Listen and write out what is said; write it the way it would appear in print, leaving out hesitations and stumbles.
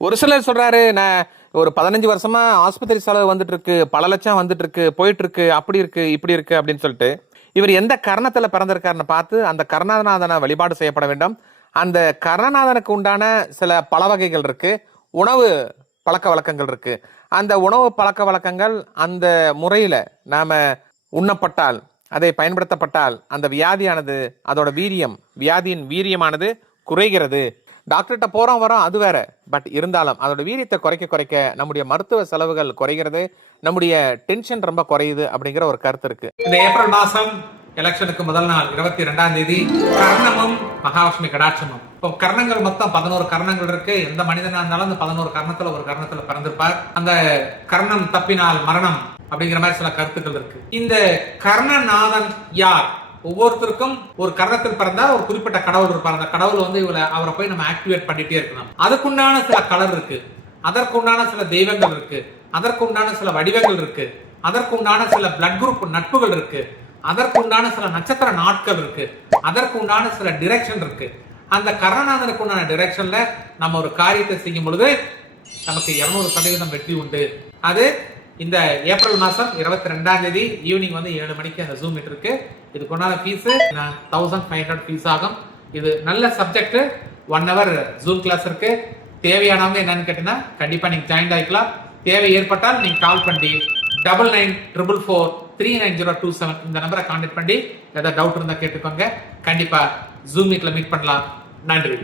ஒரு சிலர் சொல்றாரு, நான் ஒரு 15 வருஷமா ஆஸ்பத்திரி செலவு வந்துட்டு இருக்கு, பல லட்சம் வந்துட்டு இருக்கு, போயிட்டு இருக்கு, அப்படி இருக்கு, இப்படி இருக்கு அப்படின்னு சொல்லிட்டு, இவர் எந்த கர்ணத்துல பிறந்திருக்காருன்னு பார்த்து அந்த கருணாநாதனை வழிபாடு செய்யப்பட வேண்டும். அந்த கருணாநாதனுக்கு உண்டான சில பல வகைகள் இருக்கு, உணவு பழக்க வழக்கங்கள் இருக்கு. அந்த உணவு பழக்க வழக்கங்கள் அந்த முறையில நாம உண்ணப்பட்டால், அதை பயன்படுத்தப்பட்டால் அந்த வியாதியானது அதோட வியாதியின் வீரியமானது குறைகிறது. டாக்டர்கிட்ட போறோம் வரோம் அது வேற. பட் இருந்தாலும் அதோட வீரியத்தை குறைக்க குறைக்க நம்முடைய மருத்துவ செலவுகள் குறைகிறது, நம்முடைய டென்ஷன் ரொம்ப குறையுது அப்படிங்கிற ஒரு கருத்து இருக்கு. இந்த ஏப்ரல் மாசம் எலெக்ஷனுக்கு முதல் நாள் 22ஆம் தேதி கர்ணமும் மகாலட்சுமி கடாட்சமும். இப்போ கர்ணங்கள் மொத்தம் 11 கர்ணங்கள் இருக்கு. எந்த மனிதனா இருந்தாலும் அந்த 11 கர்ணத்துல ஒரு கர்ணத்துல பிறந்திருப்பார். அந்த கர்ணம் தப்பினால் மரணம் அப்படிங்கிற மாதிரி சில கருத்துக்கள் இருக்கு. இந்த கர்ணநாதன் யார்? ஒவ்வொருத்தருக்கும் ஒரு கர்ணத்தில் பிறந்தால் ஒரு குறிப்பிட்ட கடவுள் இருப்பார். அந்த கடவுள் வந்து அவரை போய் நம்ம ஆக்டிவேட் பண்ணிட்டே இருக்கணும். அதுக்குண்டான சில கலர் இருக்கு, அதற்குண்டான சில தெய்வங்கள் இருக்கு, அதற்குண்டான சில வடிவங்கள் இருக்கு, அதற்குண்டான சில பிளட் குரூப் நட்புகள் இருக்கு, அதற்குண்டான சில நட்சத்திர நாட்கள் இருக்கு, அதற்குண்டான சில டிரெக்ஷன் இருக்கு. அந்த கர்ணநாதனுக்கு உண்டான டிரெக்ஷன்ல நம்ம ஒரு காரியத்தை செய்யும் பொழுது நமக்கு 200% வெற்றி உண்டு. அது இந்த ஏப்ரல் மாசம் 22ஆம் தேதி ஈவினிங் வந்து 7 மணிக்கு அந்த ஜூம் மீட் இருக்கு. இதுக்கு உண்டான ஃபீஸ் 1500 ஃபீஸ் ஆகும். இது நல்ல சப்ஜெக்ட். 1 hour ஜூம் கிளாஸ் இருக்கு. தேவையானவங்க என்னன்னு கேட்டீங்கன்னா கண்டிப்பா நீங்க ஜாயின் ஆகிக்கலாம். தேவை ஏற்பட்டால் நீங்க கால் பண்ணி 9944439027 இந்த நம்பரை கான்டாக்ட் பண்ணி ஏதாவது டவுட் இருந்தா கேட்டுக்கோங்க. கண்டிப்பா ஜூம் மீட்ல மீட் பண்ணலாம். நன்றி.